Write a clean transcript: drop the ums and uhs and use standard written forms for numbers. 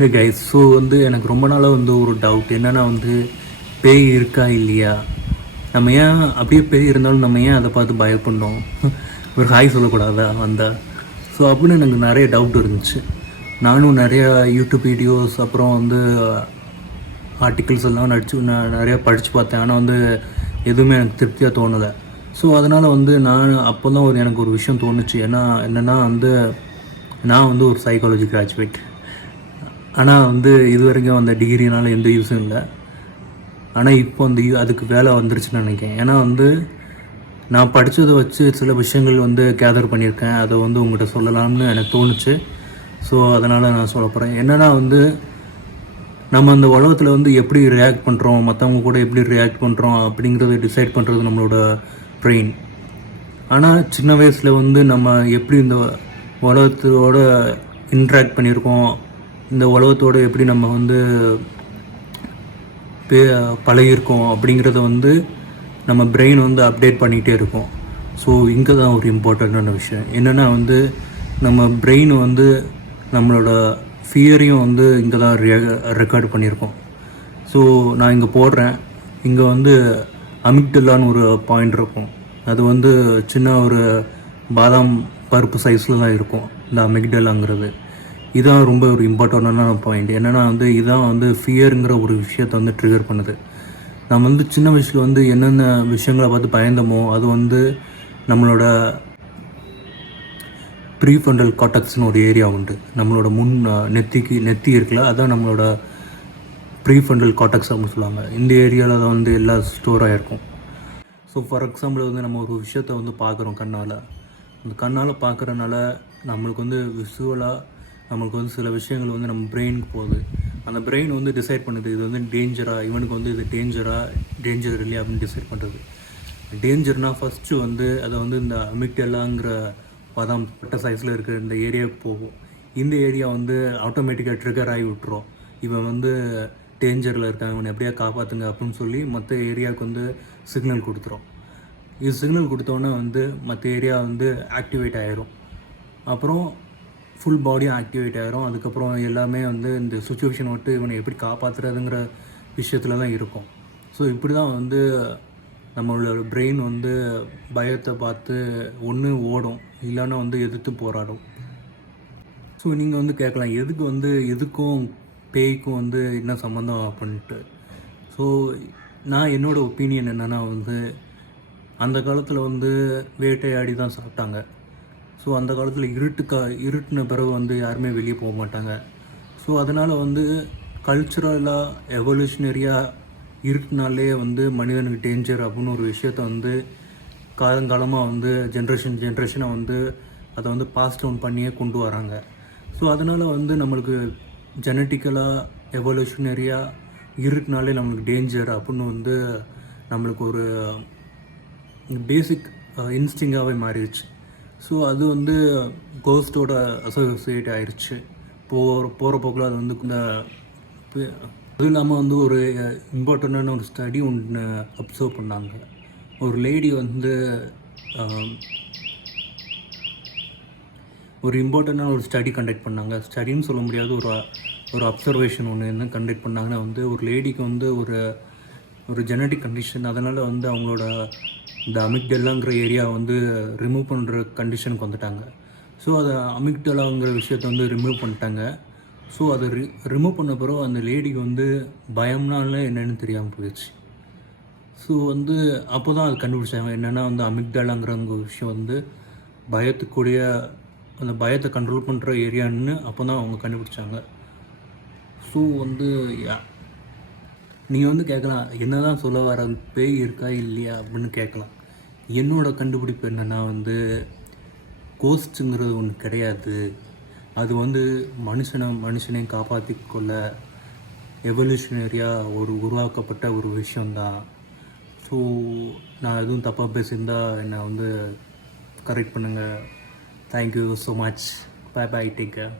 Hey guys, so வந்து எனக்கு ரொம்ப நாளாக வந்து ஒரு டவுட் என்னென்னா வந்து பேய் இருக்கா இல்லையா, நம்ம ஏன் அப்படியே பேய் இருந்தாலும் நம்ம ஏன் அதை பார்த்து பயப்படணும், ஒரு ஹாய் சொல்லக்கூடாதா வந்தால். ஸோ அப்படின்னு எனக்கு நிறைய டவுட் இருந்துச்சு. நானும் நிறையா யூடியூப் வீடியோஸ் அப்புறம் வந்து ஆர்டிகிள்ஸ் எல்லாம் நான் நிறையா படித்து பார்த்தேன். ஆனால் வந்து எதுவுமே எனக்கு திருப்தியாக தோணலை. ஸோ அதனால் வந்து நான் அப்போ தான் எனக்கு ஒரு விஷயம் தோணுச்சு. என்னென்னா வந்து நான் வந்து ஒரு சைக்காலஜி கிராஜுவேட். ஆனால் வந்து இது வரைக்கும் அந்த டிகிரினால் எந்த யூஸும் இல்லை. ஆனால் இப்போ அந்த அதுக்கு வேலை வந்துருச்சுன்னு நினைக்கிறேன். ஏன்னா வந்து நான் படித்ததை வச்சு சில விஷயங்கள் வந்து கேதர் பண்ணியிருக்கேன். அதை வந்து உங்கள்கிட்ட சொல்லலாம்னு எனக்கு தோணுச்சு. ஸோ அதனால் நான் சொல்ல போகிறேன். என்னென்னா வந்து நம்ம அந்த உலகத்தில் வந்து எப்படி ரியாக்ட் பண்ணுறோம், மற்றவங்க கூட எப்படி ரியாக்ட் பண்ணுறோம் அப்படிங்கிறத டிசைட் பண்ணுறது நம்மளோட ப்ரெயின். ஆனால் சின்ன வயசில் வந்து நம்ம எப்படி இந்த உலகத்தோட இன்ட்ராக்ட் பண்ணியிருக்கோம், இந்த உலகத்தோடு எப்படி நம்ம வந்து பழகிருக்கோம் அப்படிங்கிறத வந்து நம்ம பிரெயின் வந்து அப்டேட் பண்ணிகிட்டே இருக்கோம். ஸோ இங்கே தான் ஒரு இம்பார்ட்டண்ட்டான விஷயம் என்னென்னா வந்து நம்ம பிரெயின் வந்து நம்மளோட ஃபியரையும் வந்து இங்கே தான் ரெக்கார்டு பண்ணியிருக்கோம். ஸோ நான் இங்கே போடுறேன். இங்கே வந்து அமிக்டலான்னு ஒரு பாயிண்ட் இருக்கும். அது வந்து சின்ன ஒரு பாதாம் பருப்பு சைஸில் தான் இருக்கும் இந்த அமிக்டலாங்கிறது. இதுதான் ரொம்ப ஒரு இம்பார்ட்டண்டான பாயிண்ட். என்னென்னா வந்து இதுதான் வந்து ஃபியருங்கிற ஒரு விஷயத்தை வந்து ட்ரிகர் பண்ணுது. நம்ம வந்து சின்ன வயசில் வந்து என்னென்ன விஷயங்களை பார்த்து பயந்தோமோ அது வந்து நம்மளோட ப்ரீஃப்ரண்டல் கார்டெக்ஸ்னு ஒரு ஏரியா உண்டு. நம்மளோட நெத்தி இருக்குல்ல, அதுதான் நம்மளோட ப்ரீஃப்ரண்டல் கார்டெக்ஸ் அப்படின்னு சொல்லுவாங்க. இந்த ஏரியாவில் தான் வந்து எல்லாம் ஸ்டோர் ஆகிருக்கும். ஸோ ஃபார் எக்ஸாம்பிள் வந்து நம்ம ஒரு விஷயத்தை வந்து பார்க்குறோம் கண்ணால். அந்த கண்ணால் பார்க்குறனால நம்மளுக்கு வந்து விசுவலாக நம்மளுக்கு வந்து சில விஷயங்கள் வந்து நம்ம பிரெயினுக்கு போகுது. அந்த பிரெயின் வந்து டிசைட் பண்ணுது இது வந்து டேஞ்சராக, இவனுக்கு வந்து இது டேஞ்சர் இல்லையா அப்படின்னு டிசைட் பண்ணுறது. டேஞ்சர்னால் ஃபஸ்ட்டு வந்து அதை வந்து இந்த அமிக்டலாங்கிற பாதாம் பட்ட சைஸில் இருக்கிற இந்த ஏரியாவுக்கு போகும். இந்த ஏரியா வந்து ஆட்டோமேட்டிக்காக ட்ரிகர் ஆகி விட்டுரும். இவன் வந்து டேஞ்சரில் இருக்கான், இவனை எப்படியா காப்பாற்றுங்க அப்படின்னு சொல்லி மற்ற ஏரியாவுக்கு வந்து சிக்னல் கொடுத்துரும். இது சிக்னல் கொடுத்தோன்னே வந்து மற்ற ஏரியா வந்து ஆக்டிவேட் ஆகிரும். அப்புறம் ஃபுல் பாடியும் ஆக்டிவேட் ஆகிரும். அதுக்கப்புறம் எல்லாமே வந்து இந்த சுச்சுவேஷன் விட்டு இவனை எப்படி காப்பாற்றுறதுங்கிற விஷயத்தில் தான் இருக்கும். ஸோ இப்படி தான் வந்து நம்மளோட பிரெயின் வந்து பயத்தை பார்த்து ஒன்று ஓடும், இல்லைன்னா வந்து எதிர்த்து போராடும். ஸோ நீங்கள் வந்து கேட்கலாம், எதுக்கும் பேய்க்கும் வந்து என்ன சம்மந்தம் அப்படின்ட்டு. ஸோ நான் என்னோடய ஒப்பீனியன் என்னென்னா வந்து அந்த காலத்தில் வந்து வேட்டையாடி தான் சாப்பிட்டாங்க. ஸோ அந்த காலத்தில் இருட்டின பிறகு வந்து யாருமே வெளியே போக மாட்டாங்க. ஸோ அதனால் வந்து கல்ச்சுரலாக எவல்யூஷனரியாக இருட்டினாலே வந்து மனிதனுக்கு டேஞ்சர் அப்படின்னு ஒரு விஷயத்த வந்து காலங்காலமாக வந்து ஜென்ரேஷனாக வந்து அதை வந்து பாஸ் டவுன் பண்ணியே கொண்டு வராங்க. ஸோ அதனால் வந்து நம்மளுக்கு ஜெனட்டிக்கலாக எவல்யூஷனரியாக இருட்டினாலே நம்மளுக்கு டேஞ்சர் அப்படின்னு வந்து நம்மளுக்கு ஒரு பேசிக் இன்ஸ்டிங்காகவே மாறிடுச்சு. ஸோ அது வந்து கோஸ்ட்டோட அசோசியேட் ஆயிடுச்சு. போகிற போக்கில் அது வந்து இந்த அதுவும் இல்லாமல் வந்து ஒரு இம்பார்ட்டண்ட்டான ஒரு ஸ்டடி ஒன்று அப்சர்வ் பண்ணாங்க. ஒரு லேடி வந்து ஒரு இம்பார்ட்டண்ட்டான ஒரு ஸ்டடி கண்டக்ட் பண்ணாங்க. ஸ்டடின்னு சொல்ல முடியாது, ஒரு அப்சர்வேஷன் ஒன்று என்ன கண்டக்ட் பண்ணாங்கன்னா வந்து ஒரு லேடிக்கு வந்து ஒரு ஜெனட்டிக் கண்டிஷன், அதனால் வந்து அவங்களோட இந்த அமிக்டலாங்கிற ஏரியா வந்து ரிமூவ் பண்ணுற கண்டிஷனுக்கு வந்துட்டாங்க. ஸோ அதை அமிக்டலாங்கிற விஷயத்தை வந்து ரிமூவ் பண்ணிட்டாங்க. ஸோ அதை ரிமூவ் பண்ண பிறகு அந்த லேடிக்கு வந்து பயம்னால என்னென்னு தெரியாமல் போயிடுச்சு. ஸோ வந்து அப்போ தான் அது கண்டுபிடிச்சாங்க என்னென்னா வந்து அமிக்டலாங்கிற விஷயம் வந்து பயத்துக்குரிய அந்த பயத்தை கண்ட்ரோல் பண்ணுற ஏரியான்னு அப்போ தான் அவங்க கண்டுபிடிச்சாங்க. ஸோ வந்து நீங்கள் வந்து கேட்கலாம், என்ன தான் சொல்ல வர, பேய் இருக்கா இல்லையா அப்படின்னு கேட்கலாம். என்னோடய கண்டுபிடிப்பு என்னென்னா வந்து கோஸ்ட்டுங்கிறது ஒன்று கிடையாது. அது வந்து மனுஷனை காப்பாற்றி கொள்ள எவல்யூஷனரியாக உருவாக்கப்பட்ட ஒரு விஷயந்தான். ஸோ நான் எதுவும் தப்பாக பேசியிருந்தால் என்னை வந்து கரெக்ட் பண்ணுங்கள். Thank you so much. Bye take care.